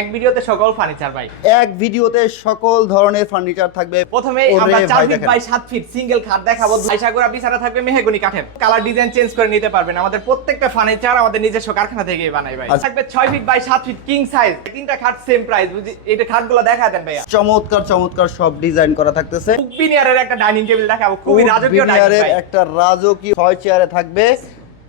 এক ভিডিওতে সকল ফার্নিচার ভাই, এক ভিডিওতে সকল ধরনের ফার্নিচার থাকবে। প্রথমে আমরা 4 ফিট বাই 7 ফিট সিঙ্গেল খাট দেখাবো। আইসাগুড়া বিছানা থাকবে মেহগনি কাঠের, কালার ডিজাইন চেঞ্জ করে নিতে পারবেন। আমাদের প্রত্যেকটা ফার্নিচার আমাদের নিজস্ব কারখানা থেকেই বানাই ভাই। থাকবে 6 feet by 7 feet king size, তিনটা খাট সেম প্রাইস। বুঝি এটা খাটগুলো দেখা দেন ভাইয়া, চমৎকার চমৎকার সব ডিজাইন করা থাকতেছে। বিনিয়ারের একটা ডাইনিং টেবিল দেখাবো, খুবই রাজকীয় ডাইনিং বিনিয়ারের ভাই। একটা রাজকীয় 6 চেয়ারে থাকবে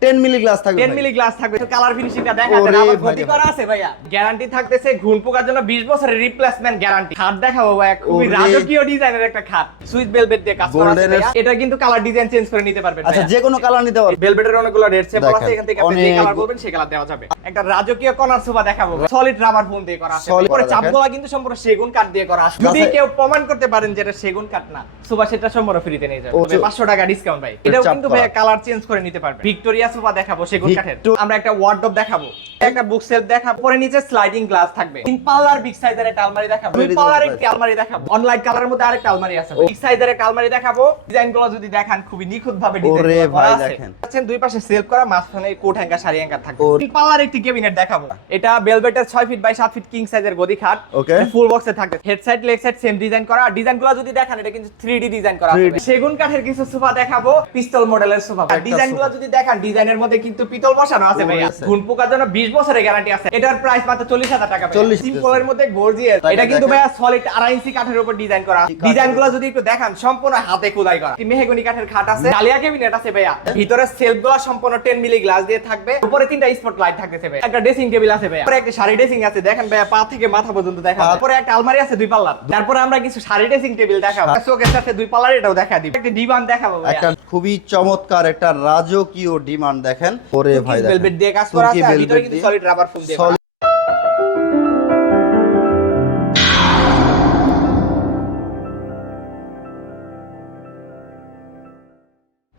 10 মিলি গ্লাস থাকবে। 10 মিলি গ্লাস থাকবে, কালার ফিনিশিংটা দেখা দেন। আবার গতি করা আছে ভাইয়া। গ্যারান্টি থাকতেছে ঘুণ পোকার জন্য 20 বছরের রিপ্লেসমেন্ট গ্যারান্টি। খাট দেখাবো ভাইয়া, খুবই রাজকীয় ডিজাইনের একটা খাট, সুইস ভেলভেট দিয়ে কাজ করা আছে ভাইয়া। এটা কিন্তু কালার ডিজাইন চেঞ্জ করে নিতে পারবেন। আচ্ছা, যে কোনো কালার নিতে পারবেন। ভেলভেটের অনেকগুলো রেড সেপল আছে, এখান থেকে আপনি যে কালার বলবেন সেই কালার দেওয়া যাবে। একটা রাজকীয় কর্নার সোফা দেখাবো, সলিড রাবার ফোম দিয়ে করা আছে। পরে চাপগুলা কিন্তু সম্পূর্ণ সেগুন কাঠ দিয়ে করা আছে। যদি কেউ প্রমাণ করতে পারেন যে এটা সেগুন কাঠ না, সোফা সেটা সম্পূর্ণ ফ্রিতে নিয়ে যাবে। 500 টাকা ডিসকাউন্ট ভাই। এটাও কিন্তু ভাইয়া কালার চেঞ্জ করে নিতে পারবেন। ভিক্টোরিয়া সোফা দেখাবো সেগুন কাঠের। আমরা একটা ওয়ার্ডরোব দেখাবো, একটা বুক সেলফ দেখাবো, পরে নিচে স্লাইডিং গ্লাস থাকবে। 3 পাল্লার বিগ সাইজের একটা আলমারি দেখাবো, 2 পাল্লার একটা আলমারি দেখাবো। অনলাইন কালারের মধ্যে আরেকটা আলমারি আছে, বিগ সাইজের একটা আলমারি দেখাবো। ডিজাইনগুলো যদি দেখান খুবই নিখুঁত ভাবে ডিজাইন করা আছে। দেখেন দুই পাশে সেলফ করা, মাঝখানে কোট হ্যাঙ্গার, শাড়ি হ্যাঙ্গার থাকবে। 3 পাল্লার একটি ক্যাবিনেট দেখাবো। এটা ভেলভেটের 6 ফিট বাই 7 ফিট কিং সাইজের গদি খাট, ফুল বক্সে থাকবে। Head side leg side same design করা। ডিজাইনগুলো যদি দেখান এটা কিন্তু 3D ডিজাইন করা আছে। সেগুন কাঠের কিছু সোফা দেখাবো, পিস্তল মডেলের সোফা। ডিজাইনগুলো যদি দেখান ডিজাইনের মধ্যে কিন্তু পিতল বসানো আছে ভাইয়া। ঘুণ পোকার জন্য 20 বছরের গ্যারান্টি আছে। এটার প্রাইস মাত্র 40,000 টাকা। সিম্পলের মধ্যে গর্জিয়াস। এটা কিন্তু ভাইয়া সলিড 2.5 ইঞ্চি কাঠের উপর ডিজাইন করা। ডিজাইনগুলো যদি একটু দেখান সম্পূর্ণ হাতে খোদাই করা। মেহগনি কাঠের খাট আছে, ডালিয়া ক্যাবিনেট আছে ভাইয়া। ভিতরে সেলফগুলো সম্পূর্ণ 10 মিলি গ্লাস দিয়ে থাকবে। উপরে 3টা স্পট লাইট থাকতেছে ভাইয়া। একটা ড্রেসিং টেবিল আছে ভাইয়া। উপরে একটা শাড়ি ড্রেসিং আছে, দেখেন ভাইয়া পা থেকে মাথা পর্যন্ত দেখা যায়। উপরে একটা আলমারি আছে 2 পাল্লার। তারপরে আমরা কিছু শাড়ি ড্রেসিং টেবিল দেখাবো। শোকেস আছে 2 পাল্লার, এটাও দেখা দিব। একটা ডিভান দেখাবো ভাইয়া। একটা খুবই চমৎকার একটা রাজকীয় ডিমান্ড দেখেন। ওরে ভাই দেখেন, ভেলভেট দিয়ে কাজ করা আছে, আর ভিতরে কিন্তু সলিড রাবার ফোম দিয়ে করা।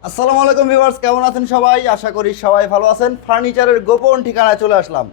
আসসালামু আলাইকুম ভিউয়ার্স, কেমন আছেন সবাই? আশা করি সবাই ভালো আছেন। ফার্নিচারের গোপন ঠিকানায় চলে আসলাম।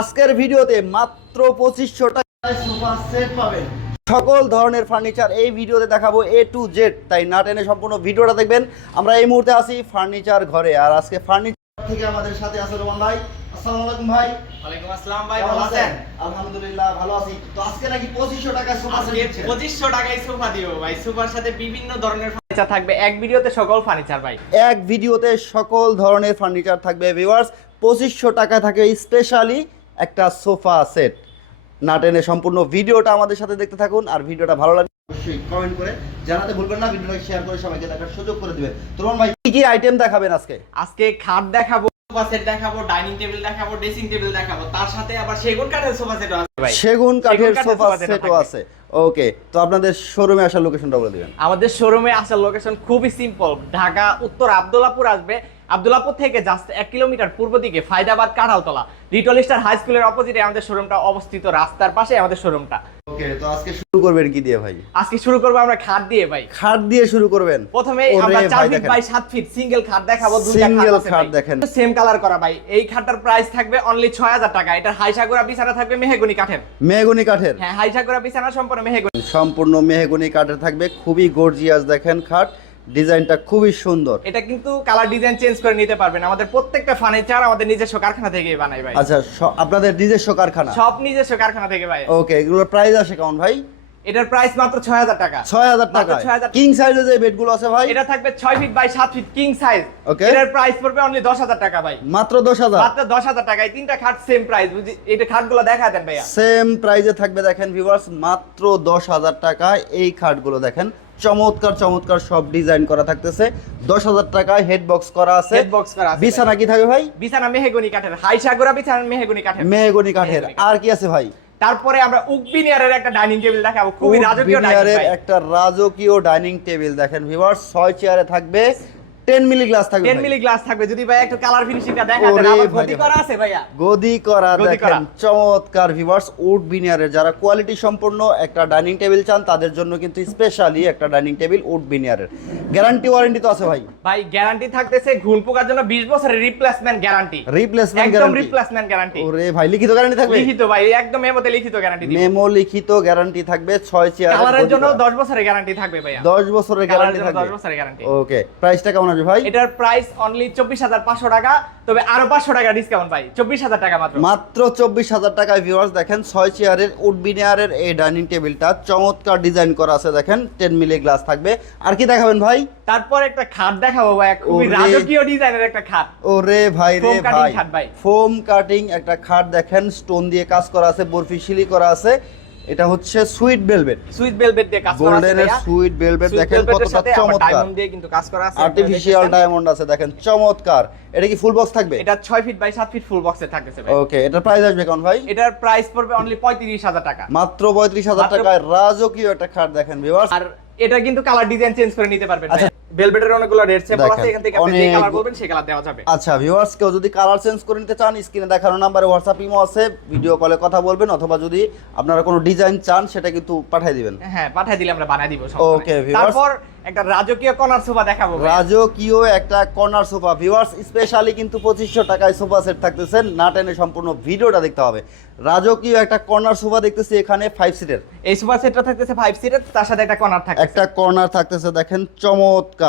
আজকের ভিডিওতে মাত্র 2500 টাকায় সোফা সেট পাবেন। সকল ধরনের ফার্নিচার এই ভিডিওতে দেখাবো A to Z, তাই না টেনে সম্পূর্ণ ভিডিওটা দেখবেন। আমরা এই মুহূর্তে আছি ফার্নিচার ঘরে, আর আজকে ফার্নিচার থেকে আমাদের সাথে আছে রোমান ভাই। আসসালামু আলাইকুম ভাই। ওয়ালাইকুম আসসালাম ভাই, ভালো আছেন? আলহামদুলিল্লাহ ভালো আছি। তো আজকে নাকি 2500 টাকায় সোফা সেট দিচ্ছেন? 2500 টাকায় সোফা দিব ভাই। সোফার সাথে বিভিন্ন ধরনের ফার্নিচার থাকবে। এক ভিডিওতে সকল ফার্নিচার ভাই, এক ভিডিওতে সকল ধরনের ফার্নিচার থাকবে ভিউয়ার্স। 2500 টাকা থাকে স্পেশালি একটা সোফা সেট। না টেনে সম্পূর্ণ ভিডিওটা আমাদের সাথে দেখতে থাকুন, আর ভিডিওটা ভালো লাগলে অবশ্যই কমেন্ট করে জানাতে ভুলবেন না। ভিডিওটাকে শেয়ার করে সবাইকে দেখার সুযোগ করে দিবেন। তোরমান ভাই কি কি আইটেম দেখাবেন আজকে? আজকে খাট দেখাবো, সোফা সেট দেখাবো, ডাইনিং টেবিল দেখাবো, ড্রেসিং টেবিল দেখাবো। তার সাথে আবার সেগুন কাঠের সোফা সেটও আছে ভাই। সেগুন কাঠের সোফা সেটও আছে। ওকে, তো আপনাদের শোরুমে আসার লোকেশনটা বলে দিবেন। আমাদের শোরুমে আসার লোকেশন খুবই সিম্পল। ঢাকা উত্তর আব্দুল্লাহপুর আসবে। আব্দুল্লাহপুর থেকে জাস্ট 1 কিলোমিটার পূর্ব দিকে Faidabad Kanthaltala Little Star High স্কুলের অপোজিটে আমাদের শোরুমটা অবস্থিত। রাস্তার পাশে আমাদের শোরুমটা। ওকে, তো আজকে শুরু করবেন কি দিয়ে ভাই? আজকে শুরু করব আমরা খাট দিয়ে ভাই। খাট দিয়ে শুরু করবেন। প্রথমে আমরা 4 ফিট বাই 7 ফিট সিঙ্গেল খাট দেখাবো। সিঙ্গেল খাট দেখেন, সেম কালার করা ভাই। এই খাটটার প্রাইস থাকবে অনলি 6000 টাকা। এটা হাইসাগুড়া বিছানা থাকবে মেহগনি কাঠের। মেহগনি কাঠের? হ্যাঁ, হাইসাগুড়া বিছানা সম্পূর্ণ মেহগনি, সম্পূর্ণ মেহগনি কাঠের থাকবে। খুবই গর্জিয়াস দেখেন খাট, ডিজাইনটা খুবই সুন্দর। এটা কিন্তু কালার ডিজাইন চেঞ্জ করে নিতে পারবেন। আমাদের প্রত্যেকটা ফার্নিচার আমাদের নিজস্ব কারখানা থেকেই বানাই ভাই। আচ্ছা, আপনাদের নিজস্ব কারখানা? সব নিজস্ব কারখানা থেকে ভাই। ওকে, এগুলোর প্রাইস আছে কেমন ভাই? এটার প্রাইস মাত্র 6000 টাকা। 6000 টাকা। কিং সাইজের যে বেডগুলো আছে ভাই? এটা থাকবে 6 feet by 7 feet king size. Okay, এটার প্রাইস পড়বে অনলি 10000 টাকা ভাই। মাত্র 10000? মাত্র 10000 টাকা। এই তিনটা খাট সেম প্রাইস। বুঝি এটা খাটগুলো দেখা দেন ভাইয়া। সেম প্রাইসে থাকবে দেখেন ভিউয়ার্স, মাত্র 10000 টাকায় এই খাটগুলো দেখেন। চমৎকার চমৎকার সব ডিজাইন করা থাকতেছে। 10000 টাকায় হেড বক্স করা আছে। হেড বক্স করা আছে। বিছানা কি থাকবে ভাই? বিছানা মেহগনি কাঠের, হাইসাগুড়া বিছানা মেহগনি কাঠের। মেহগনি কাঠের। আর কি আছে ভাই? তারপরে আমরা বিনিয়ারের একটা ডাইনিং টেবিল দেখাবো, খুবই রাজকীয় বিনিয়ারের একটা রাজকীয় ডাইনিং টেবিল দেখেন ভিউয়ার্স। 6 চেয়ারে থাকবে, 10 মিলি গ্লাস থাকবে। 10 মিলি গ্লাস থাকবে। যদি ভাই একটু কালার ফিনিশিংটা দেখা দেন। আবার গদি করা আছে ভাইয়া। গদি করা দেখেন, চমৎকার ভিউয়ার্স। উড বিনিয়ারের যারা কোয়ালিটি সম্পন্ন একটা ডাইনিং টেবিল চান তাদের জন্য কিন্তু স্পেশালি একটা ডাইনিং টেবিল উড বিনিয়ারের। গ্যারান্টি ওয়ারেন্টি তো আছে ভাই? ভাই গ্যারান্টি থাকতেছে ঘুণ পোকার জন্য 20 বছরের রিপ্লেসমেন্ট গ্যারান্টি। রিপ্লেসমেন্ট একদম গ্যারান্টি? Replacement guarantee. ওরে ভাই, লিখিত গ্যারান্টি থাকবে? লিখিত ভাই, একদম মেমোতে লিখিত গ্যারান্টি দিই। মেমো লিখিত গ্যারান্টি থাকবে। 6 চেয়ার কালারের জন্য 10 বছরের গ্যারান্টি থাকবে ভাইয়া। 10 বছরের গ্যারান্টি থাকবে। 10 বছরের গ্যারান্টি। ওকে, প্রাইসটা কেমন আছে ভাই? এটার প্রাইস অনলি 24,500 টাকা, তবে আরো 500 টাকা ডিসকাউন্ট ভাই, 24,000 টাকা মাত্র। মাত্র 24,000 টাকায় ভিউয়ার্স দেখেন 6 চেয়ারের উডবিনিয়ারের এই ডাইনিং টেবিলটা চমৎকার ডিজাইন করা আছে, দেখেন 10 মিলি গ্লাস থাকবে। আর কি দেখাবেন ভাই? তারপর একটা খাট দেখাবো ভাই, খুবই ওরে। রাজকীয় ডিজাইনের একটা খাট। ওরে ভাই রে Foam cutting ভাই, খাট ভাই। ফোম কাটিং একটা খাট দেখেন, স্টোন দিয়ে কাজ করা আছে, বরফি শিলি করা আছে। এটা হচ্ছে সুইট ভেলভেট, সুইট ভেলভেট দিয়ে কাজ করা আছে গোল্ডেনের ভাইয়া। সুইট ভেলভেট Sweet দেখেন velvet এর কতটা সাথে আবার চমৎকার, diamond দিয়ে কিন্তু কাজ করা আছে। আর্টিফিশিয়াল দেখতেছেন? ডায়মন্ড আছে দেখেন চমৎকার। এটা কি ফুল বক্স থাকবে? এটা 6 ফিট বাই 7 ফিট ফুল বক্সে থাকতেছে ভাই। ওকে, এটার প্রাইস আসবে কেমন ভাই? এটার প্রাইস পড়বে অনলি 35,000 টাকা। মাত্র 35,000 মাত্র- টাকায় রাজকীয় একটা খাট দেখেন ভিউয়ার্স। আর এটা কিন্তু কালার ডিজাইন চেঞ্জ করে নিতে পারবেন ভাই। আচ্ছা। ভেলভেটের অনেকগুলো রেড স্যাম্পল আছে, দেখেন, এখান থেকে আপনি যে অনেক- কালার বলবেন সেই কালার দেওয়া যাবে। আচ্ছা ভিউয়ার্স, কেউ যদি কালার চেঞ্জ করে নিতে চান স্ক্রিনে দেখানো নাম্বারে হোয়াটসঅ্যাপ ইমো আছে, ভিডিও কলে কথা বলবেন, অথবা যদি আপনারা কোনো ডিজাইন চান সেটা কিন্তু পাঠিয়ে দিবেন। হ্যাঁ, পাঠিয়ে দিলে আমরা বানিয়ে দিব। Okay, viewers. তারপর একটা রাজকীয় কর্নার সোফা দেখাবো ভাই। রাজকীয় একটা কর্নার সোফা ভিউয়ার্স, স্পেশালি কিন্তু 2500 টাকায় সোফা সেট থাকতেছে, না টেনে সম্পূর্ণ ভিডিওটা দেখতে হবে। রাজকীয় একটা কর্নার সোফা দেখতেছি এখানে 5 সিটের। এই সোফা সেটটা থাকতেছে 5 সিটের, তার সাথে একটা কর্নার থাকবে। একটা কর্নার থাকতেছে দেখেন চমৎকার।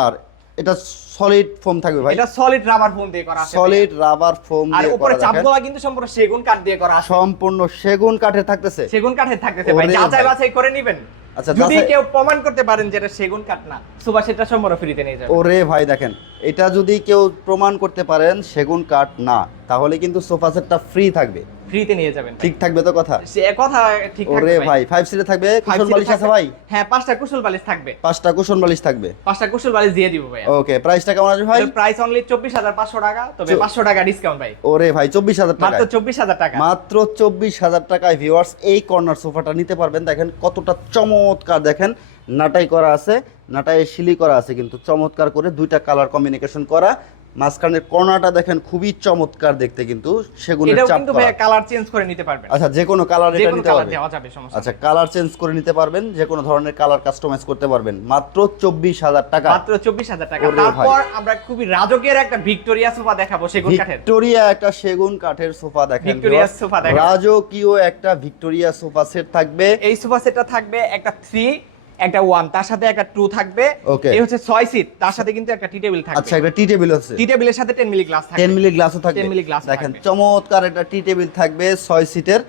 এটা সলিড ফোম থাকবে ভাই, এটা সলিড রাবার ফোম দিয়ে করা আছে। সলিড রাবার ফোম আর দিয়ে উপরে করা দেখেন, চাপগুলো কিন্তু সম্পূর্ণ সেগুন কাঠ দিয়ে করা আছে। সম্পূর্ণ সেগুন কাঠের থাকতেছে। সেগুন কাঠের থাকতেছে ভাই, ওরে যাচাই ভাই। বাছাই করে নেবেন। আচ্ছা, যদি যাচাই- কেউ প্রমাণ করতে পারেন যে এটা সেগুন কাঠ না, সোফা সেটটা সম্পূর্ণ ফ্রিতে নিয়ে যাবে। ওরে ভাই দেখেন, এটা যদি কেউ প্রমাণ করতে পারেন সেগুন কাঠ না, তাহলে কিন্তু সোফা সেটটা ফ্রি থাকবে, ফ্রিতে নিয়ে যাবেন। ঠিক থাকবে তো কথা? সে কথা ঠিক থাকবে ওরে ভাই 5 সিটে থাকবে, Five কুশন seat বালিশ আছে থাকবে। ভাই? হ্যাঁ, 5টা কুশল বালিশ থাকবে। 5টা কুশন বালিশ থাকবে। 5টা কুশল বালিশ দিয়ে দিব ভাই। ওকে, প্রাইসটা কেমন আছে ভাই? প্রাইস অনলি 24,500 টাকা, তবে 500 টাকা ডিসকাউন্ট ভাই। ওরে ভাই 24,000 টাকা, মাত্র 24,000 টাকা। মাত্র 24,000 টাকায় ভিউয়ার্স এই কর্নার সোফাটা নিতে পারবেন। দেখেন কতটা চমৎকার, দেখেন নাটাই করা আছে, নাটাই শিলি করা আছে কিন্তু চমৎকার করে, দুইটা কালার কম্বিনেশন করা। মাঝখানের কর্নারটা দেখেন খুবই চমৎকার দেখতে, কিন্তু সেগুনের এটাও চাপ কিন্তু করা। ভাই কালার চেঞ্জ করে নিতে পারবেন। আচ্ছা, যে কোনো কালার যে এটা কোনো নিতে কালার পারবে? দেওয়া যাবে, সমস্যা আচ্ছা, নেই। কালার চেঞ্জ করে নিতে পারবেন, যে কোনো ধরনের কালার কাস্টমাইজ করতে পারবেন মাত্র 24,000 টাকা। মাত্র 24,000 টাকা। ওরে ভাই। তারপর আমরা খুবই রাজকীয় একটা ভিক্টোরিয়া সোফা দেখাবো সেগুন কাঠের। ভিক্টোরিয়া একটা সেগুন কাঠের সোফা দেখেন ভিক্টোরিয়া viewers। সোফা দেখাবো। রাজকীয় একটা ভিক্টোরিয়া সোফা সেট থাকবে। এই সোফা সেটটা থাকবে একটা 3, একটা 1, তার সাথে একটা 2 থাকবে। Okay. এই হচ্ছে 6 সিট, তার সাথে কিন্তু একটা টি টেবিল থাকবে। আচ্ছা, একটা টি টেবিল আছে, টি টেবিলের সাথে 10 মিলি গ্লাস থাকবে। 10 মিলি গ্লাসও থাকবে। 10 মিলি গ্লাস দেখেন থাকবে। চমৎকার একটা টি টেবিল থাকবে 6 সিটের।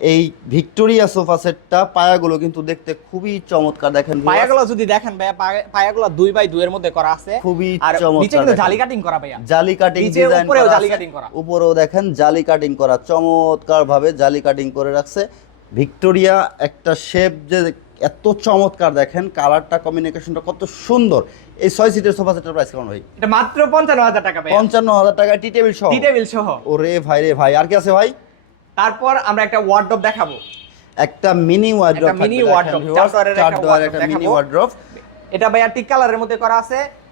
এই ভিক্টোরিয়া সোফা সেটটা পায়াগুলো কিন্তু দেখতে খুবই চমৎকার দেখেন viewers। পায়াগুলো যদি দেখেন ভাইয়া, পায়াগুলো 2x2 এর মধ্যে করা আছে। খুবই আর চমৎকার নিচে কিন্তু দেখেন। জালি কাটিং করা ভাইয়া। জালি কাটিং নিচে ডিজাইন উপরেও করা জালি আছে, কাটিং করা। উপরেও দেখেন জালি কাটিং করা, চমৎকার ভাবে জালি কাটিং করে রাখছে। ভিক্টোরিয়া একটা শেপ যে এত চমৎকার, দেখেন কালারটা কম্বিনেশনটা কত সুন্দর। এই 6 সিটের সোফা সেটের প্রাইস কেমন ভাই? এটা মাত্র 55,000 টাকা ভাইয়া। 55,000 টাকা টি টেবিল সহ। টি টেবিল সহ। ওরে ভাই রে ভাই, আর কি আছে ভাই? তারপর আমরা একটা ওয়ার্ডরোব দেখাবো। একটা মিনি ওয়ার্ড্রপ, একটা mini wardrobe, চার ডয়ারের একটা wardrobe একটা মিনি দেখাবো। ওয়ার্ড্রপ। এটা ভাইয়া টিক কালারের মধ্যে করা আছে।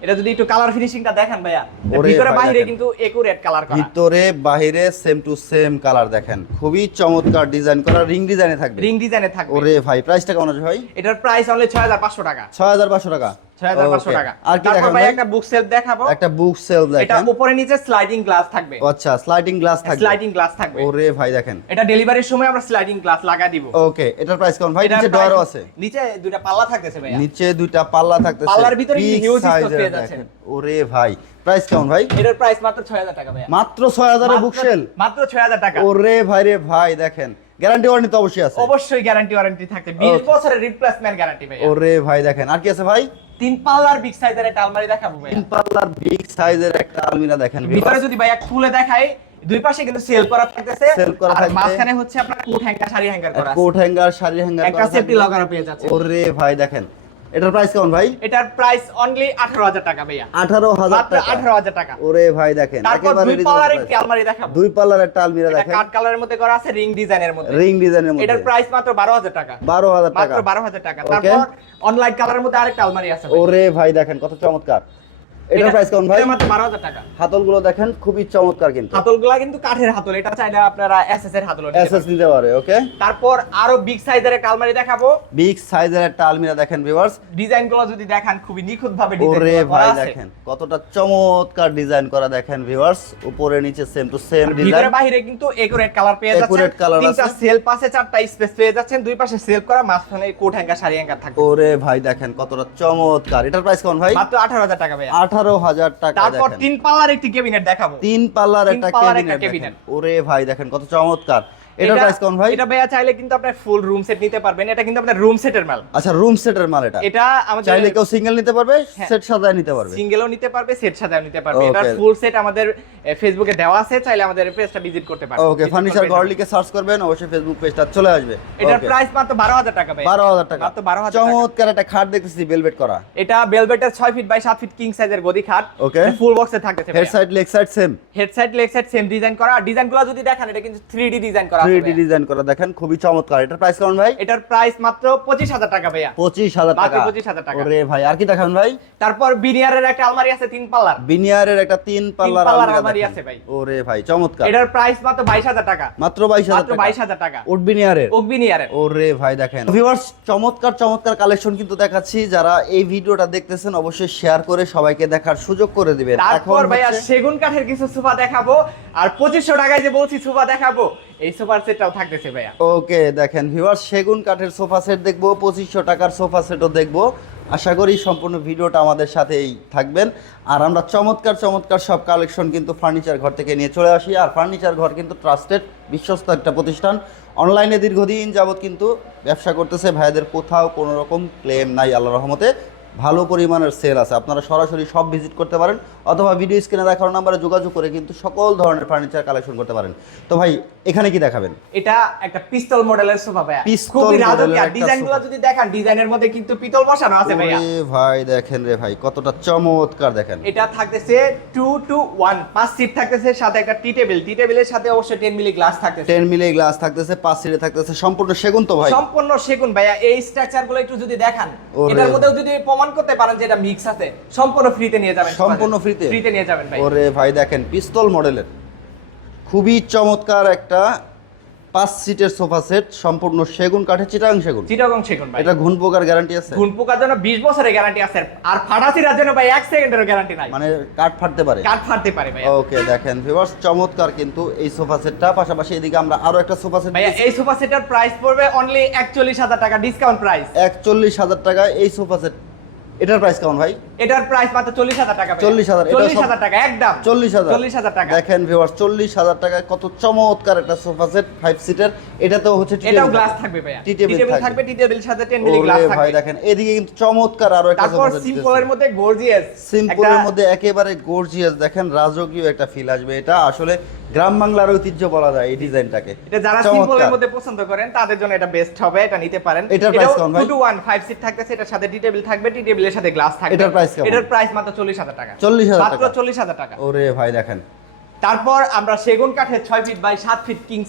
এটা যদি একটু কালার ফিনিশিংটা দেখেন ভাইয়া, ওরে ভিতরে ভাই বাইরে দেখেন। কিন্তু একুরেট কালার করা। ভিতরে বাহিরে সেম টু সেম কালার দেখেন, খুবই চমৎকার ডিজাইন করা, রিং ডিজাইনে থাকবে। রিং ডিজাইনে থাকবে। ওরে ভাই, প্রাইসটা কেমন আছে ভাই? এটার প্রাইস অনলি 6,500 টাকা। 6,500 টাকা। 6,500 Okay. টাকা। আর কি তারপর দেখাবেন ভাই ভাই? একটা বুক সেলফ দেখাবো। একটা বুক সেলফ এটা দেখেন। উপরে নিচে স্লাইডিং গ্লাস থাকবে। আচ্ছা, স্লাইডিং গ্লাস থাকবে। স্লাইডিং গ্লাস থাকবে। ওরে ভাই দেখেন। এটা ডেলিভারির সময় আমরা স্লাইডিং গ্লাস লাগা দিব। ওকে, এটার প্রাইস কেমন ভাই? এটার নিচে price- ডয়ারও আছে। নিচে দুইটা পাল্লা থাকতেছে ভাইয়া। নিচে দুইটা পাল্লা থাকতেছে। পাল্লার ভিতরে কিন্তু Big huge space size-এর পেয়ে যাচ্ছেন। দেখেন। ওরে ভাই, প্রাইস কেমন ভাই? এটার প্রাইস মাত্র 6,000 টাকা ভাইয়া। মাত্র 6,000 এর বুক সেল। মাত্র 6,000 টাকা। ওরে ভাই রে ভাই দেখেন, গ্যারান্টি ওয়ারেন্টি তো অবশ্যই আছে। অবশ্যই ওয়ারেন্টি থাকবে। 20 বছরের রিপ্লেসমেন্ট গ্যারান্টি ভাইয়া। ওরে ভাই দেখেন, আর কি আছে ভাই? 3 পাল্লার বিগ সাইজের একটা আলমারি দেখাবো ভাইয়া। 3 পাল্লার বিগ সাইজের একটা আলমিরা দেখেন। ভিতরে যদি ভাইয়া খুলে দেখাই, দুই পাশে কিন্তু সেল করা থাকতেছে। Sell করা আর থাকবে। মাঝখানে হচ্ছে আপনার কোট হ্যাঙ্গার, শাড়ি হ্যাঙ্গার করা আছে। কোট হ্যাঙ্গার, শাড়ি হ্যাঙ্গার একটা সেফটি লকারও পেয়ে যাচ্ছে। ওরে ভাই দেখেন, এটার প্রাইস কেমন ভাই? এটার প্রাইস অনলি 18,000 টাকা ভাইয়া। 18,000 মাত্র টাকা। 18,000 টাকা। ওরে ভাই দেখেন, তারপর একেবারে দুই পাল্লার reasonable একটি price। আলমারি দেখাবো। দুই পাল্লার একটা আলমিরা এটা দেখেন, কাট কালারের মধ্যে করা আছে, রিং ডিজাইনের মধ্যে। রিং ডিজাইনের মধ্যে। এটার প্রাইস মাত্র 12,000 টাকা। 12,000 টাকা। মাত্র 12,000 টাকা। Okay. তারপর অনলাইন কালারের মধ্যে আরেকটা আলমারি আছে ভাই। ওরে ভাই দেখেন কত চমৎকার। এটার এটা- প্রাইস কেমন ভাই? এটা মাত্র 12,000 টাকা। হাতলগুলো দেখেন খুবই চমৎকার কিন্তু। হাতলগুলা কিন্তু কাঠের হাতল, এটা চাইলে আপনারা এসএস এর হাতল নিতে এসএস পারেন। নিতে পারে। ওকে, তারপর আরো বিগ সাইজের একটা আলমারি দেখাবো। বিগ সাইজের একটা আলমিরা দেখেন ভিউয়ার্স। ডিজাইনগুলো যদি দেখান, খুবই নিখুঁত ভাবে ওরে ডিজাইন ভাই করা আছে। দেখেন কতটা চমৎকার ডিজাইন করা দেখেন ভিউয়ার্স, উপরে নিচে সেম টু সেম ভিতরে ডিজাইন। বাইরে কিন্তু একুরেট কালার পেয়ে যাচ্ছেন। Accurate colour তিনটা আছে। সেলফ আছে, চারটা স্পেস পেয়ে যাচ্ছেন, দুই পাশে সেলফ করা, মাঝখানে কোট হ্যাঙ্গার, শাড়ি হ্যাঙ্গার থাকবে। ওরে ভাই দেখেন কতটা চমৎকার। এটার প্রাইস কেমন ভাই? মাত্র 18,000 টাকা ভাইয়া। 18,000 টাকা। তারপর দেখেন 3 পাল্লার একটি ক্যাবিনেট দেখাবো। 3 পাল্লার তিন একটা পাল্লার একটা ক্যাবিনেট। cabinet। ওরে ভাই দেখেন কত চমৎকার। এটার প্রাইস কেমন ভাই? এটা ভাইয়া চাইলে কিন্তু আপনার ফুল রুম সেট নিতে পারবেন। এটা কিন্তু আপনার রুম সেটের মাল। আচ্ছা, রুম সেটের মাল এটা। এটা আমাদের চাইলে কেউ সিঙ্গেল নিতে পারবে, হ্যাঁ। সেট সাজায় নিতে পারবে। সিঙ্গেলও নিতে পারবে, সেট সাজাও নিতে পারবে। Okay. এটা ফুল সেট আমাদের ফেসবুকে দেওয়া আছে, চাইলে আমাদের পেজটা ভিজিট করতে পারেন। ওকে, ফার্নিচার ঘর লিখে সার্চ করবেন, অবশ্যই ফেসবুক পেজটা চলে আসবে। এটার Okay. প্রাইস মাত্র 12,000 টাকা ভাই। 12,000 টাকা। মাত্র 12,000 টাকা। চমৎকার একটা খাট দেখতেছি ভেলভেট করা। এটা ভেলভেটের 6 ফিট বাই 7 ফিট কিং সাইজের গদি খাট। Okay. ফুল বক্সে থাকতেছে head side leg side same. Head side leg side same design করা। আর ডিজাইনগুলো যদি দেখেন এটা কিন্তু 3D ডিজাইন করা আছে 3D ভাইয়া। ডিজাইন করা দেখেন, খুবই চমৎকার। এটার প্রাইস কেমন ভাই? এটার প্রাইস মাত্র 25,000 টাকা ভাইয়া। 25,000 মাত্র টাকা। 25,000 টাকা। ওরে ভাই, আর কি দেখাবেন ভাই? তারপর বিনিয়ারের একটা আলমারি আছে 3 পাল্লার। বিনিয়ারের একটা 3 পাল্লার পাল্লার আলমারি আলমারি দেখেন। আছে ভাই। ওরে ভাই চমৎকার। এটার প্রাইস মাত্র 22,000 টাকা। মাত্র 22,000 মাত্র টাকা। 22,000 টাকা। উড বিনিয়ারের। ওক বিনিয়ারের। ওরে ভাই দেখেন ভিউয়ার্স, চমৎকার চমৎকার কালেকশন কিন্তু দেখাচ্ছি। যারা এই ভিডিওটা দেখতেছেন অবশ্যই শেয়ার করে সবাইকে দেখার সুযোগ করে দিবেন। তারপর ভাইয়া সেগুন কাঠের কিছু সোফা দেখাবো। আর 2500 টাকায় যে বলছি সোফা দেখাবো, এই সোফার সেটটাও থাকতেছে ভাইয়া। ওকে দেখেন ভিউয়ার্স, সেগুন কাঠের সোফা সেট দেখবো, 2500 টাকার সোফা সেটও দেখবো। আশা করি সম্পূর্ণ ভিডিওটা আমাদের সাথেই থাকবেন। আর আমরা চমৎকার চমৎকার সব কালেকশন কিন্তু ফার্নিচার ঘর থেকে নিয়ে চলে আসি। আর ফার্নিচার ঘর কিন্তু ট্রাস্টেড বিশ্বস্ত একটা প্রতিষ্ঠান। অনলাইনে দীর্ঘদিন যাবৎ কিন্তু ব্যবসা করতেছে। ভাইদের কোথাও কোনো রকম ক্লেম নাই, আল্লাহর রহমতে ভালো পরিমাণের সেল আছে। আপনারা সরাসরি সব ভিজিট করতে পারেন, অথবা ভিডিও স্ক্রিনে দেখানো নাম্বারে যোগাযোগ করে কিন্তু সকল ধরনের ফার্নিচার কালেকশন করতে পারেন। তো ভাই এখানে কি দেখাবেন? এটা একটা পিস্তল মডেলের সোফা ভাইয়া। পিস্তল খুবই মডেলের রাজকীয়। একটা ডিজাইনগুলো সোফা। যদি দেখেন, ডিজাইনের মধ্যে কিন্তু পিতল বসানো আছে ভাইয়া। ওরে ভাই দেখেন রে ভাই, কতটা চমৎকার দেখেন। এটা থাকতেছে 2 to 1 5 সিট থাকতেছে, সাথে একটা টি টেবিল। টি টেবিলের সাথে অবশ্যই 10 মিলি গ্লাস থাকতেছে। 10 মিলি গ্লাস থাকতেছে, 5 সিটে থাকতেছে, সম্পূর্ণ সেগুন তো ভাই? সম্পূর্ণ সেগুন ভাইয়া। এই স্ট্রাকচারগুলো একটু যদি দেখান, ওরে এটার মধ্যেও যদি প্রমাণ করতে পারেন যে এটা মিক্স আছে, সম্পূর্ণ ফ্রিতে নিয়ে যাবেন। সম্পূর্ণ ফ্রিতে? ফ্রিতে নিয়ে যাবেন ভাই। ওরে ভাই দেখেন, পিস্তল মডেলের খুবই চমৎকার একটা 5 সিটের সোফা সেট, সম্পূর্ণ সেগুন কাঠের, চিটাগাং সেগুন। চিটাগং সেগুন ভাই। এটা ঘুণ পোকার গ্যারান্টি আছে? ঘুণ পোকার জন্য 20 বছরের গ্যারান্টি আছে। আর ফাটাছিরার জন্য ভাই 1 সেকেন্ডেরও গ্যারান্টি নাই। মানে কাঠ ফাটতে পারে? কাঠ ফাটতে পারে ভাই। ওকে দেখেন ভিউয়ার্স, চমৎকার কিন্তু এই সোফা সেটটা। পাশাপাশি এদিকে আমরা আরো একটা সোফা সেট ভাইয়া এই সোফা সেটের প্রাইস পড়বে অনলি 41,000 টাকা, ডিসকাউন্ট প্রাইস। 41,000 টাকা এই সোফা সেট। এটার প্রাইস কেমন ভাই? এটার প্রাইস মাত্র 40,000 টাকা ভাই। 40,000 এটা 40,000 টাকা একদম। 40,000 টাকা। দেখেন ভিউয়ার্স, 40,000 টাকায় কত চমৎকার একটা সোফা সেট 5 সিটার। এটাতেও হচ্ছে এটাও গ্লাস থাকবে ভাইয়া। টি টেবিল থাকবে, টি টেবিল সাথে 10 মিলি গ্লাস ওরে থাকবে। ভাই দেখেন, এদিকে কিন্তু চমৎকার আরো একটা তারপর সোফা সেট। সিম্পলের মধ্যে গর্জিয়াস, সিম্পলের মধ্যে একেবারে গর্জিয়াস দেখেন, রাজকীয় একটা ফিল আসবে। এটা আসলে গ্রাম বাংলার ঐতিহ্য বলা যায় এই ডিজাইনটাকে। এটা যারা সিম্পলের মধ্যে পছন্দ করেন তাদের জন্য এটা বেস্ট হবে, এটা নিতে পারেন। এটার প্রাইস কেমন ভাই? 2 to 1 5 সিট থাকতেছে, এটার সাথে টি টেবিল থাকবে, টি টেবিলের সাথে গ্লাস থাকবে। এটার প্রাইস কেমন? এটার প্রাইস মাত্র 40,000 টাকা। 40,000 মাত্র টাকা? 40,000 টাকা। ওরে ভাই দেখেন, তারপর আমরা সেগুন কাঠের 6 ফিট বাই 7 ফিট কিং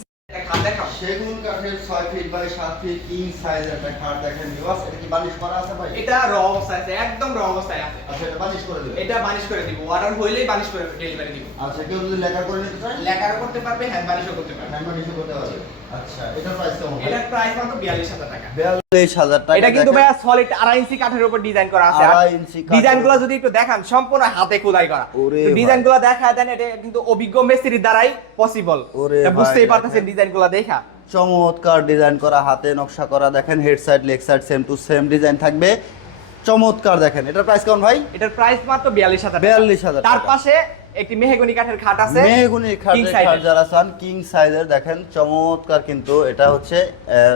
খাট দেখাবো। সেগুন কাঠের 6 ফিট বাই 7 ফিট কিং সাইজের একটা খাট দেখেন ভিউয়ার্স। এটা কি বালিশ করা আছে ভাই? এটা র অবস্থায় আছে, একদম র অবস্থায় আছে। আচ্ছা, এটা বালিশ করে দিবেন? এটা বানিশ করে দিব, অর্ডার হইলেই বানিশ করে ডেলিভারি দিব। আচ্ছা, কেউ যদি লেখা করে নিতে চায়? লেখারও করতে পারবে, হ্যান্ড বানিশও করতে পারবে। হ্যান্ড বালিশও করতে পারবে। আচ্ছা, এটার প্রাইস কেমন ভাই? এটার প্রাইস মাত্র 42,000 টাকা। 42,000 টাকা। এটা কিন্তু দেখেন। ভাইয়া সলিড 2.5 ইঞ্চি কাঠের উপর ডিজাইন করা আছে। 2.5 ইঞ্চি কাঠের ডিজাইনগুলো যদি একটু দেখান, সম্পূর্ণ হাতে খোদাই করা। ওরে তো ভাই। ডিজাইনগুলো দেখায় দেন, এটা কিন্তু অভিজ্ঞ মিস্ত্রির দ্বারাই পসিবল। ওরে এটা ভাই বুঝতেই পারতেছেন দেখেন। ডিজাইনগুলো দেখা। চমৎকার ডিজাইন করা, হাতে নকশা করা দেখেন, head side leg side same to same design থাকবে। চমৎকার দেখেন। এটার প্রাইস কেমন ভাই? এটার প্রাইস মাত্র 42,000 টাকা। 42,000 তার টাকা। পাশে একটি মেহগনি কাঠের খাট আছে। মেহগনি king খাটের size খাট এর। যারা চান কিং সাইজের দেখেন, চমৎকার কিন্তু এটা হচ্ছে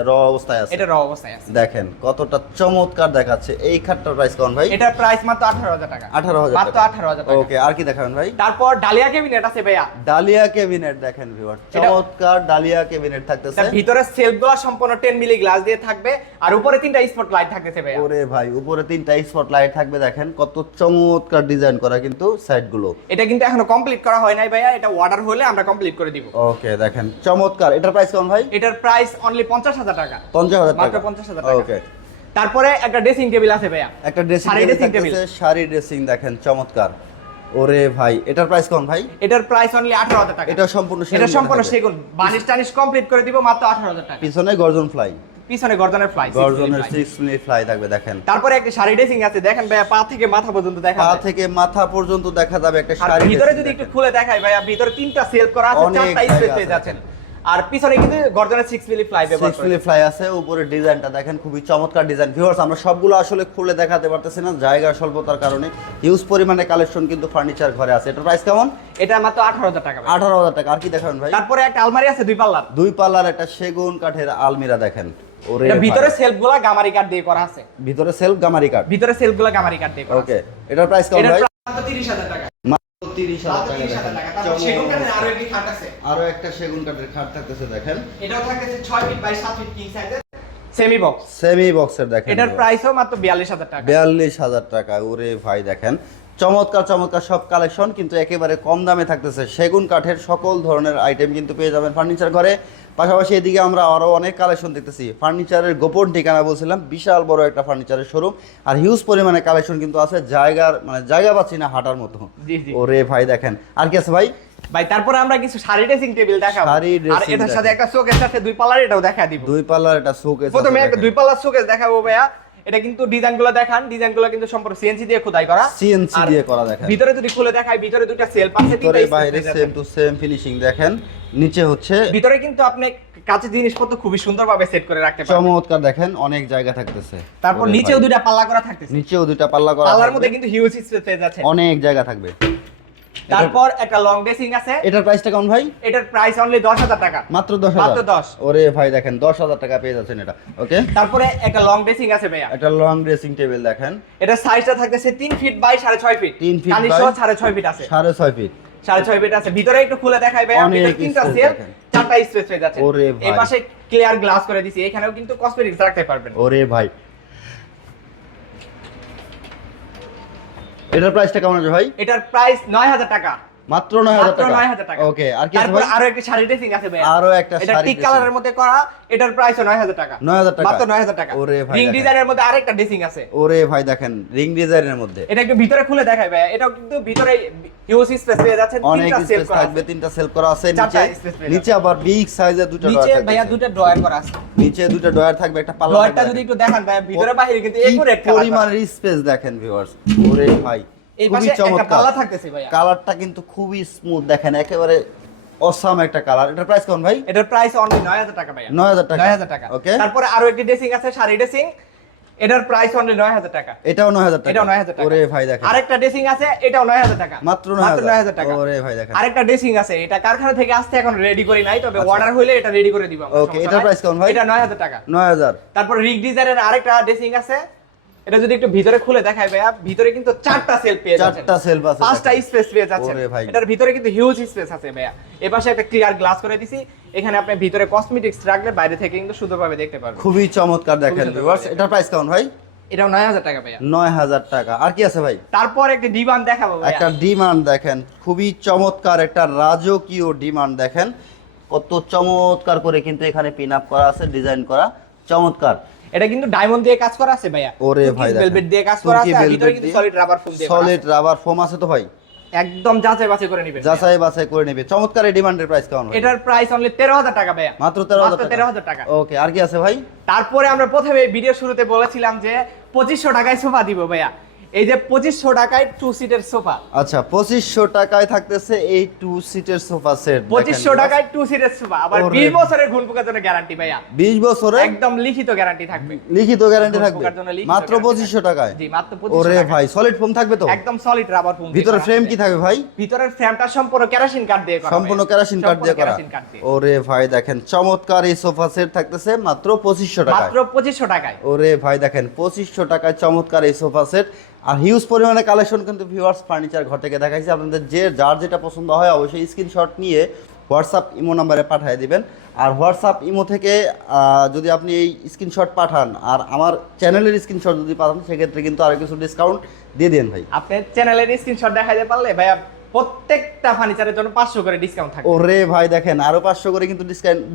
র অবস্থায় আছে। এটা র অবস্থায় আছে। দেখেন কতটা চমৎকার দেখাচ্ছে। এই খাটটার প্রাইস কেমন ভাই? এটার প্রাইস মাত্র 18,000 টাকা। 18,000 মাত্র 18,000 টাকা। ওকে, আর কি দেখাবেন ভাই? তারপর ডালিয়া ক্যাবিনেট আছে ভাইয়া। ডালিয়া ক্যাবিনেট দেখেন ভিউয়ার, চমৎকার ডালিয়া ক্যাবিনেট থাকতেছে। তার ভিতরে সেলফগুলো সম্পূর্ণ 10 মিলি গ্লাস দিয়ে থাকবে, আর উপরে 3টা স্পট লাইট থাকতেছে ভাইয়া। ওরে ভাই, উপরে 3টা স্পট লাইট থাকবে। দেখেন কত চমৎকার ডিজাইন করা কিন্তু সাইড গুলো। এটা কিন্তু এখনো কমপ্লিট করা হয় নাই ভাইয়া, এটা অর্ডার হলে আমরা কমপ্লিট করে দিব। ওকে দেখেন চমৎকার। এটার প্রাইস কেমন ভাই? এটার প্রাইস অনলি 50,000 টাকা। 50,000 মাত্র টাকা? 50,000 টাকা। ওকে, তারপরে একটা ড্রেসিং টেবিল আছে ভাইয়া। একটা dressing sari table dressing table। থাকতেছে, শাড়ি ড্রেসিং দেখেন চমৎকার। ওরে ভাই, এটার প্রাইস কেমন ভাই? এটার প্রাইস অনলি 18,000 টাকা। এটা সম্পূর্ণ এটা সেগুন সম্পূর্ণ থাকবে। সেগুন, বানিশ টানিশ কমপ্লিট করে দিব মাত্র 18,000 টাকা। পিছনে গর্জন ফ্লাই, পিছনে গর্দনের ফ্লাই, গর্জনের 6 মিনিট ফ্লাই থাকবে দেখেন। তারপরে একটা শাড়ি ড্রেসিং আছে দেখেন ভাইয়া, পা থেকে মাথা পর্যন্ত দেখা পা যায়। থেকে মাথা পর্যন্ত দেখা যাবে একটা আর শাড়ি। ভিতরে যদি একটু খুলে দেখাই ভাইয়া, ভিতরে 3টা সেলফ করা আছে, অনেক 4টা স্পেস জায়গা পেয়ে আছে। যাচ্ছেন। আর পিছনে কিন্তু গর্জনের 6 মিলি ফ্লাই ব্যবহার 6 মিলি ফ্লাই আছে, উপরে ডিজাইনটা দেখেন খুবই চমৎকার ডিজাইন। ভিউয়ার্স আমরা সবগুলো আসলে খুলে দেখাতে পারতেছি না জায়গার স্বল্পতার কারণে। হিউজ পরিমাণে কালেকশন কিন্তু ফার্নিচার ঘরে আছে। এটার প্রাইস কেমন? এটা মাত্র 18000 টাকা। 18000 টাকা। আর কি দেখাবেন ভাই? তারপরে একটা আলমারি আছে 2 পাল্লার। 2 পাল্লার একটা সেগুন কাঠের আলমিরা দেখেন। ওরে এটা ভিতরে সেলফগুলো গামারি কাঠ দিয়ে করা আছে। ভিতরে সেলফ গামারি কাঠ। ভিতরে সেলফগুলো গামারি কাঠ দিয়ে করা আছে। ওকে, এটার প্রাইস কেমন ভাই? মাত্র 30000 টাকা। মাত্র 30000 টাকা। তারপর সেগুন কাঠের আরো একটি খাট আছে। আরো একটা সেগুন কাঠের খাট থাকতেছে দেখেন। এটাও থাকতেছে 6 ফিট বাই 7 ফিট কিং সাইজের সেমি বক্স। সেমি বক্সের দেখেন। এটার প্রাইসও মাত্র 42000 টাকা। 42000 টাকা। ওরে ভাই দেখেন চমৎকার চমৎকার সব কালেকশন কিন্তু একেবারে কম দামে থাকতেছে। সেগুন কাঠের সকল ধরনের আইটেম কিন্তু পেয়ে যাবেন ফার্নিচার ঘরে। পাশাপাশি এদিকে আমরা আরো অনেক কালেকশন দেখতেছি। ফার্নিচারের গোপন ঠিকানা বলছিলাম, বিশাল বড় একটা ফার্নিচারের শোরুম আর হিউজ পরিমাণে কালেকশন কিন্তু আছে। জায়গা পাচ্ছি না হাঁটার মতো। জি জি। ওরে ভাই দেখেন আর কি আছে ভাই? ভাই তারপরে আমরা কিছু শাড়ি ড্রেসিং টেবিল দেখাবো। আর এটার সাথে একটা শোকেস আছে 2 পাল্লার, এটাও দেখা দিব। 2 পাল্লার একটা শোকেস। প্রথমে একটা 2 পাল্লার শোকেস দেখাবো ভাইয়া। এটা কিন্তু ডিজাইনগুলো দেখান, ডিজাইনগুলো কিন্তু সম্পূর্ণ সিএনসি দিয়ে খোদাই করা। সিএনসি দিয়ে করা দেখেন। ভিতরে যদি খুলে দেখাই, ভিতরে দুটো সেলফ আছে, ভিতরে বাইরে সেম টু সেম ফিনিশিং দেখেন। নিচে হচ্ছে ভিতরে কিন্তু আপনি কাছে জিনিসপত্র খুবই সুন্দরভাবে সেট করে রাখতে পারবেন। চমৎকার দেখেন, অনেক জায়গা থাকতেছে। তারপর নিচেও দুটো পাল্লা করা থাকতেছে। নিচেও দুটো পাল্লা করা। পাল্লার মধ্যে কিন্তু হিউজ স্পেস পেয়ে যাচ্ছে। অনেক জায়গা থাকবে। তারপর একটা লং ড্রেসিং আছে। এটার প্রাইসটা কেমন ভাই? এটার প্রাইস অনলি 10000 টাকা। মাত্র 10000। মাত্র 10। ওরে ভাই দেখেন 10000 টাকা পেয়ে যাচ্ছেন এটা। ওকে, তারপরে একটা লং ড্রেসিং আছে ভাইয়া। একটা লং ড্রেসিং টেবিল দেখেন। এটা সাইজটা থাকতেছে 3 ফিট বাই 6.5 ফিট। 3 ফিট কানি বাই সহ 6.5 ফিট আছে। 6.5 ফিট। 6.5 ফিট আছে। ভিতরে একটু খুলে দেখাই ভাইয়া। অনেক ভিতরে তিনটা space সেল, দেখেন। 4টা স্পেস পেয়ে যাচ্ছে। ওরে ভাই। এই পাশে ক্লিয়ার গ্লাস করে দিছি। এখানেও কিন্তু কসমেটিক্স রাখতে পারবেন। ওরে ভাই এটার প্রাইসটা কেমন আছে ভাই? এটার প্রাইস 9000 টাকা। মাত্র 9000 টাকা। 9000 টাকা। ওকে, আর কি আছে তারপর ভাই? আরো একটা শাড়ি ড্রেসিং আছে ভাই। আরো একটা এটা শাড়ি টিক dressing। কালারের মধ্যে করা। এটার প্রাইসও 9000 টাকা। 9000 টাকা। মাত্র 9000 টাকা। ওরে ভাই রিং দেখেন। ডিজাইনের মধ্যে আরেকটা ড্রেসিং আছে। ওরে ভাই দেখেন রিং ডিজাইনের মধ্যে। এটা একটু ভিতরে খুলে দেখাই ভাই। এটাও কিন্তু ভিতরে হিউজ স্পেস পেয়ে যাচ্ছে। অনেক তিনটা সেল স্পেস করা থাকবে, আছে। 3টা সেল করা আছে। চারটা নিচে space পেয়ে নিচে আবার বিগ সাইজের দুটো ডয়ার নিচে থাকবে। ভাইয়া দুটো ড্রয়ার করা আছে। নিচে দুটো ডয়ার থাকবে, একটা পাল্লা ড্রয়ারটা থাকবে। যদি একটু দেখান ভাই, ভিতরে বাইরে কিন্তু কি একুরেট কালার। পরিমাণের স্পেস দেখেন ভিউয়ার্স। ওরে ভাই এই খুবই পাশে একটা চমৎকার। পাল্লা থাকতেছে ভাইয়া। কালারটা কিন্তু খুবই স্মুথ দেখেন, একেবারে অসাম একটা কালার। এটার প্রাইস কেমন ভাই? এটার প্রাইস অনলি 9000 টাকা ভাইয়া। 9000 টাকা। 9000 টাকা। ওকে, তারপরে আরো একটি ড্রেসিং আছে, শাড়ি ড্রেসিং। এটার প্রাইস অনলি 9000 টাকা। এটাও 9000 টাকা। এটাও 9000 টাকা। ওরে ভাই দেখেন আরেকটা ড্রেসিং আছে, এটাও 9000 টাকা। মাত্র 9000 টাকা। ওরে ভাই দেখেন। আরেকটা ড্রেসিং আছে, এটা কারখানা থেকে আসতে এখন রেডি করি নাই, তবে অর্ডার হইলে এটা রেডি করে দিব আমরা। ওকে, এটার প্রাইস কেমন ভাই? এটা 9000 টাকা। 9000। তারপর রিগ ডিজাইনের আরেকটা ড্রেসিং আছে। এটা যদি একটু ভিতরে খুলে দেখাই ভাইয়া, ভিতরে কিন্তু 4টা সেল পেয়ে যাচ্ছেন। 4টা সেলফ আছে। 5টা স্পেস পেয়ে যাচ্ছেন। ওরে ভাই। এটার ভিতরে কিন্তু হিউজ স্পেস আছে ভাইয়া। এপাশে একটা ক্লিয়ার গ্লাস করে দিছি। এখানে আপনি ভিতরে কসমেটিক্স রাখলে বাইরে থেকে কিন্তু সুন্দরভাবে দেখতে পারবেন। খুবই চমৎকার দেখেন সুন্দর ভিউয়ার্স। দেখেন। এটার প্রাইস কেমন ভাই? এটাও 9000 টাকা ভাইয়া। 9000 টাকা। আর কি আছে ভাই? তারপর একটা ডিভান দেখাবো ভাইয়া। একটা ডিমান্ড দেখেন, খুবই চমৎকার একটা রাজকীয় ডিমান্ড দেখেন। কত চমৎকার করে কিন্তু এখানে পিন আপ করা আছে, ডিজাইন করা চমৎকার। এটা কিন্তু ডায়মন্ড দিয়ে কাজ করা আছে ভাইয়া। ওরে ভাই দেখেন। ভেলভেট দিয়ে কাজ করা আছে, আর তুর্কি ভিতরে velvet কিন্তু দিয়ে। সলিড রাবার ফোম দিয়ে করা সলিড আছে। রাবার ফোম আছে তো ভাই? একদম যাচাই বাছাই করে নেবেন। যাচাই বাছাই করে নেবে। চমৎকার এই ডিমান্ডের প্রাইস কেমন ভাই? এটার প্রাইস অনলি 13000 টাকা ভাইয়া। মাত্র 13000 টাকা। 13000 টাকা। ওকে, আর কি আছে ভাই? তারপরে আমরা প্রথমে ভিডিও শুরুতে বলেছিলাম যে 2500 টাকায় সোফা দিব ভাইয়া। এই যে 2500 টাকায় 2 সিটের সোফা। আচ্ছা, 2500 টাকায় থাকতেছে এই 2 সিটের সোফা সেট। 2500 টাকায় 2 সিটের সোফা, আবার ওরে 20 বছরের ঘুণ পোকার জন্য গ্যারান্টি ভাইয়া। 20 বছরে একদম লিখিত গ্যারান্টি থাকবে। লিখিত গ্যারান্টি থাকবে পোকার জন্য লিখিত মাত্র guarantee 2500 টাকায়। জি, মাত্র 2500 ওরে টাকা। ভাই সলিড ফোম থাকবে তো? একদম সলিড রাবার ফোম। ভিতরে ফ্রেম কি থাকবে ভাই? ভিতরের ফ্রেমটা সম্পূর্ণ কেরোসিন কাঠ দিয়ে করা। সম্পূর্ণ কেরোসিন কাঠ দিয়ে করা। কেরোসিন কাঠ দিয়ে। ওরে ভাই দেখেন চমৎকার এই সোফা সেট থাকতেছে মাত্র 2500 টাকায়। মাত্র 2500 টাকায়। ওরে ভাই দেখেন 2500 টাকায় চমৎকার এই সোফা সেট। আর হিউজ পরিমাণে কালেকশন কিন্তু ভিউয়ার্স ফার্নিচার ঘর থেকে দেখাইছি। আপনাদের যার যেটা পছন্দ হয় অবশ্যই স্ক্রিনশট নিয়ে হোয়াটসঅ্যাপ ইমো নাম্বারে পাঠিয়ে দিবেন। আর হোয়াটসঅ্যাপ ইমো থেকে যদি আপনি এই স্ক্রিনশট পাঠান আর আমার চ্যানেলের স্ক্রিনশট যদি পাঠান, সেক্ষেত্রে কিন্তু আরো কিছু ডিসকাউন্ট দিয়ে দেন ভাই। আপনি চ্যানেলের স্ক্রিনশট দেখাইতে পারলে ভাইয়া প্রত্যেকটা ফার্নিচারের জন্য 500 করে ডিসকাউন্ট থাকবে। ওরে ভাই দেখেন আরো 500 করে কিন্তু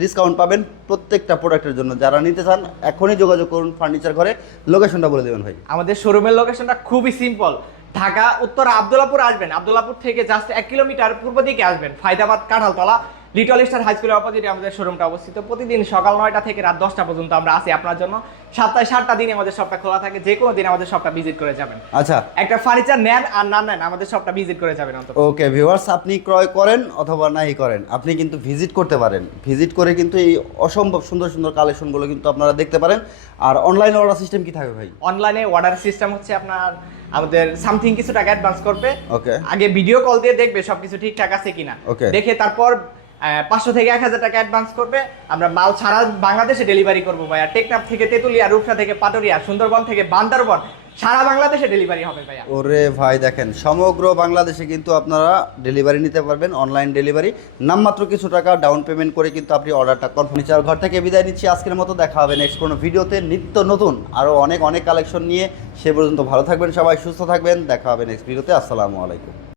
ডিসকাউন্ট পাবেন প্রত্যেকটা প্রোডাক্টের জন্য। যারা নিতে চান এখনই যোগাযোগ করুন ফার্নিচার ঘরে। লোকেশনটা বলে দেবেন ভাই। আমাদের শোরুমের লোকেশনটা খুবই সিম্পল। ঢাকা উত্তর আব্দুল্লাহপুর আসবেন, আব্দুল্লাহপুর থেকে জাস্ট 1 কিলোমিটার পূর্ব দিকে আসবেন, Faidabad Kanthaltala Little Star High স্কুলের অপোজিটে আমাদের শোরুমটা অবস্থিত। প্রতিদিন সকাল 9টা থেকে রাত 10টা পর্যন্ত আমরা আছি আপনার জন্য। সপ্তাহে 7টা দিন আমাদের শপটা খোলা থাকে, যে কোনো দিন আমাদের শপটা ভিজিট করে যাবেন। আচ্ছা, একটা ফার্নিচার নেন আর না নেন, আমাদের শপটা ভিজিট করে যাবেন অন্তত। ওকে ভিউয়ার্স, আপনি ক্রয় করেন অথবা নাই করেন, আপনি কিন্তু ভিজিট করতে পারেন। ভিজিট করে কিন্তু এই অসম্ভব সুন্দর সুন্দর কালেকশনগুলো কিন্তু আপনারা দেখতে পারেন। আর অনলাইন অর্ডার সিস্টেম কি থাকবে ভাই? অনলাইনে অর্ডার সিস্টেম হচ্ছে আপনার আমাদের সামথিং কিছু টাকা অ্যাডভান্স করবে। ওকে, আগে ভিডিও কল দিয়ে দেখবে সবকিছু ঠিকঠাক আছে কিনা, Okay. দেখে তারপর 500 থেকে 1000 টাকা অ্যাডভান্স করবে। আমরা মাল সারা বাংলাদেশে ডেলিভারি করবো ভাইয়া। টেকনাফ থেকে তেতুলিয়া, রূপসা থেকে পাটুরিয়া, সুন্দরবন থেকে বান্দরবন, সারা বাংলাদেশে ডেলিভারি হবে ভাইয়া। ওরে ভাই দেখেন, সমগ্র বাংলাদেশে কিন্তু আপনারা ডেলিভারি নিতে পারবেন, অনলাইন ডেলিভারি। নামমাত্র কিছু টাকা ডাউন পেমেন্ট করে কিন্তু আপনি অর্ডারটা কনফার্ম। ঘর থেকে বিদায় নিচ্ছি আজকের মতো। দেখা হবে নেক্সট কোনো ভিডিওতে নিত্য নতুন আরও অনেক কালেকশন নিয়ে। সে পর্যন্ত ভালো থাকবেন সবাই, সুস্থ থাকবেন। দেখা হবে নেক্সট ভিডিওতে। আসসালামু আলাইকুম।